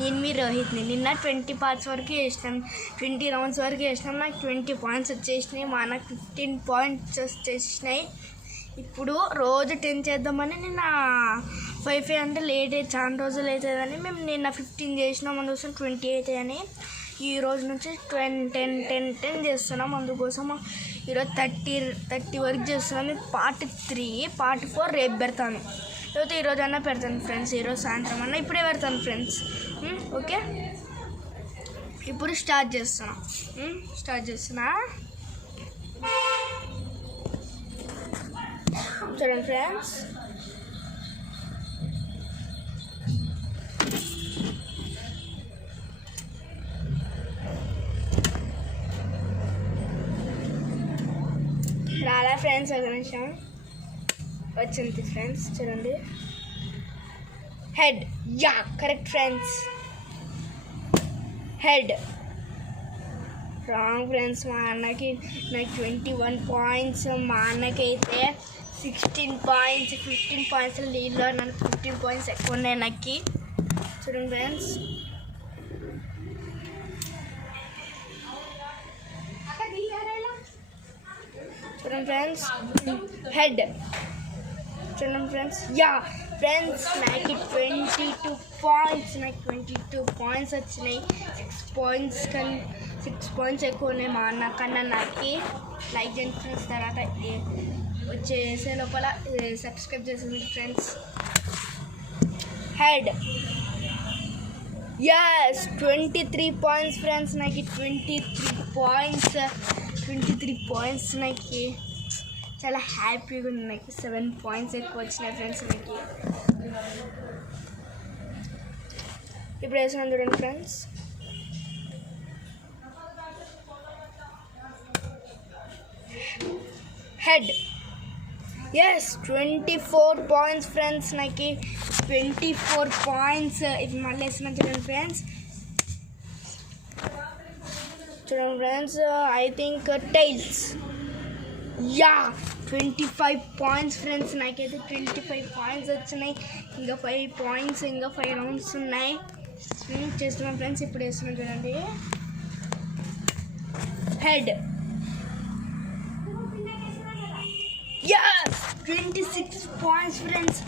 నేను మీ రోహిత్ని నిన్న 20 పార్ట్స్ వరకు వేసినాం, 20 రౌండ్స్ వరకు వేసినాం. నాకు 20 పాయింట్స్ వచ్చేసినాయి, మా నాకు 15 పాయింట్స్ వచ్చేసినాయి. ఇప్పుడు రోజు 10 చేద్దామని నిన్న 5 అంటే లేట్ అయితే చాలా రోజులు అవుతుందని మేము నిన్న 15 చేసినాం, అందుకోసం 20 అవుతాయని ఈ రోజు నుంచి 10 చేస్తున్నాం. అందుకోసం ఈరోజు 30 వరకు చేస్తున్నాం. పార్ట్ 3 పార్ట్ 4 రేపు పెడతాను, లేకపోతే ఈరోజు అన్నా పెడతాను ఫ్రెండ్స్. ఈరోజు సాయంత్రం అన్నా ఇప్పుడే పెడతాను ఫ్రెండ్స్. ఓకే, ఇప్పుడు స్టార్ట్ చేస్తున్నా. చూడండి ఫ్రెండ్స్, రాలా ఫ్రెండ్స్, ఒక నిమిషం వచ్చింది ఫ్రెండ్స్. చూడండి, head. Yeah, correct friends, head. Wrong friends, మా అన్నకి నాకు 21 పాయింట్స్, మా అన్నకైతే 16 పాయింట్స్. 15 పాయింట్స్ లీడ్లో, నాకు 15 పాయింట్స్ ఎక్కువ ఉన్నాయి నాకు. చూడండి ఫ్రెండ్స్, హెడ్. చూడండి ఫ్రెండ్స్, యా ఫ్రెండ్స్, నాకు 22 పాయింట్స్ వచ్చినాయి. 6 పాయింట్స్ ఎక్కువ ఉన్నాయి మా అన్న కన్నా నాకు. లైక్ చేయండి ఫ్రెండ్స్, తర్వాత వచ్చేసే లోపల సబ్స్క్రైబ్ చేసింది friends. Head. Yes, 23 points friends, నాకు 23 పాయింట్స్ నాకు చాలా హ్యాపీగా ఉంది. నాకు 7 పాయింట్స్ ఎక్కువ వచ్చినాయి ఫ్రెండ్స్ నాకు. ఇప్పుడు వేసినా చూడండి friends, head. Yes, 24 points friends, నాకు 24 పాయింట్స్. ఇది మళ్ళీ వేసిన చూడండి friends. I think tails. Ya, 25 points friends, నాకైతే 25 పాయింట్స్ వచ్చినాయి. ఇంకా 5 పాయింట్స్, ఇంకా 5 రౌండ్స్ ఉన్నాయి. చేస్తున్నాం ఫ్రెండ్స్. ఇప్పుడు వేస్తున్నాం చూడండి, హెడ్. యస్, 26 పాయింట్స్ ఫ్రెండ్స్,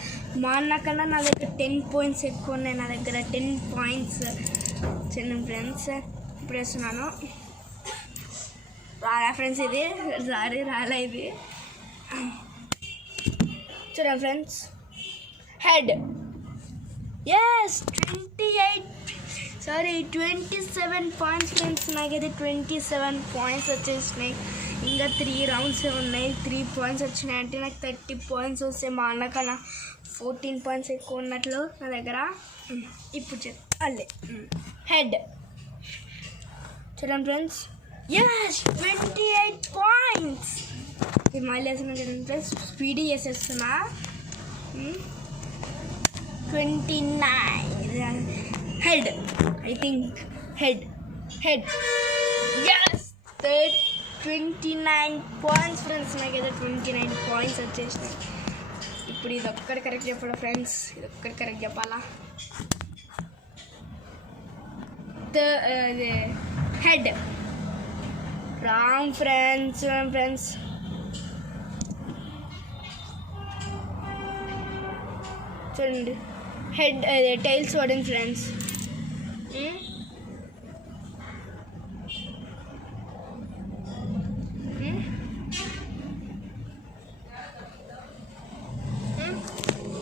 మా అన్న కన్నా నా దగ్గర 10 పాయింట్స్ ఎక్కువ ఉన్నాయి. నా దగ్గర 10 పాయింట్స్. చూడండి ఫ్రెండ్స్, ఇప్పుడు వేస్తున్నాను. రాలా ఫ్రెండ్స్, ఇది రాలా ఇది. చూడండి friends, head. Yes, 27 points friends, నాకైతే 27 పాయింట్స్ వచ్చేసినాయి. ఇంకా 3 రౌండ్స్ ఉన్నాయి. 3 పాయింట్స్ వచ్చినాయి అంటే నాకు 30 పాయింట్స్ వస్తాయి. మా అన్నకన్నా 14 పాయింట్స్ ఎక్కువ ఉన్నట్లు నా దగ్గర. ఇప్పుడు అల్లే హెడ్. చూడండి ఫ్రెండ్స్, ఎస్, 28 పాయింట్స్. ఇది మళ్ళీ వేస్తున్నా చూడండి ఫ్రెండ్స్, స్పీడ్ చేసేస్తున్నా. 29 head, I think head. Yes, 29 points friends, నాకైతే 29 పాయింట్స్ వచ్చేసినాయి. ఇప్పుడు ఇది ఒక్కటి కరెక్ట్ చెప్పాలా ఫ్రెండ్స్, ఇది ఒక్కటి కరెక్ట్ చెప్పాలా. హెడ్. Wrong friends. చూడండి, హెడ్ టైల్స్ పడింది ఫ్రెండ్స్.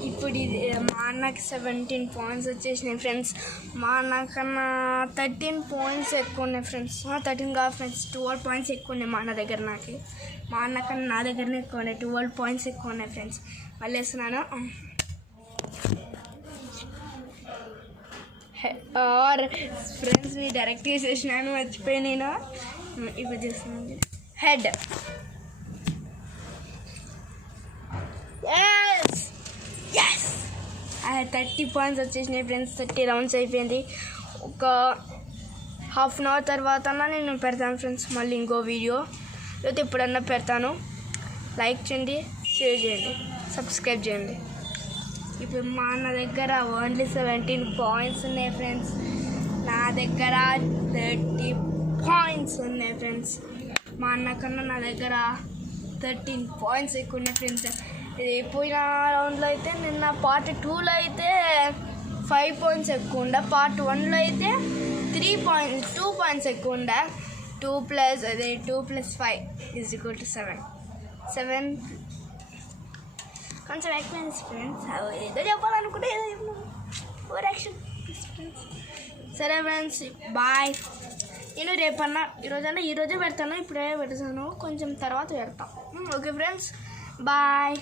ఇప్పుడు ఇది మా అన్నకి 17 పాయింట్స్ వచ్చేసినాయి ఫ్రెండ్స్. మా అన్నకన్నా 13 పాయింట్స్ ఎక్కువ ఉన్నాయి ఫ్రెండ్స్. 13 కాదు ఫ్రెండ్స్, 12 పాయింట్స్ ఎక్కువ ఉన్నాయి మా అన్న దగ్గర. నాకు మా అన్నకన్నా నా దగ్గరనే ఎక్కువ ఉన్నాయి. 12 పాయింట్స్ ఎక్కువ ఉన్నాయి ఫ్రెండ్స్. మళ్ళీ వేస్తున్నాను. ఫ్రెండ్స్, మీ డైరెక్ట్ చేసేసినాను, మర్చిపోయి నేను. ఇప్పుడు చేస్తున్నాను హెడ్. ఎస్, 30 పాయింట్స్ వచ్చేసినాయి ఫ్రెండ్స్. 30 రౌండ్స్ అయిపోయింది. ఒక హాఫ్ అన్ అవర్ తర్వాత నేను పెడతాను ఫ్రెండ్స్ మళ్ళీ ఇంకో వీడియో, లేకపోతే ఎప్పుడన్నా పెడతాను. లైక్ చేయండి, షేర్ చేయండి, సబ్స్క్రైబ్ చేయండి. ఇప్పుడు మా అన్న దగ్గర ఓన్లీ 17 పాయింట్స్ ఉన్నాయి ఫ్రెండ్స్. నా దగ్గర 30 పాయింట్స్ ఉన్నాయి ఫ్రెండ్స్. మా అన్న కన్నా నా దగ్గర 13 పాయింట్స్ ఎక్కువ ఉన్నాయి ఫ్రెండ్స్. ఇది పోయిన రౌండ్లో అయితే నిన్న పార్ట్ 2లో అయితే 5 పాయింట్స్ ఎక్కువ ఉండే, పార్ట్ 1లో అయితే 2 పాయింట్స్ ఎక్కువ ఉండే. 2 + 5 = 7 కొంచెం ఎక్కువ ఫ్రెండ్స్. ఏదో చెప్పాలనుకుంటే ఏదో ఓవర్ యాక్షన్ ఫ్రెండ్స్. సరే ఫ్రెండ్స్, బాయ్. నేను రేపన్నా ఈరోజే పెడతాను, ఇప్పుడే పెడతాను, కొంచెం తర్వాత పెడతాను. Okay friends, bye.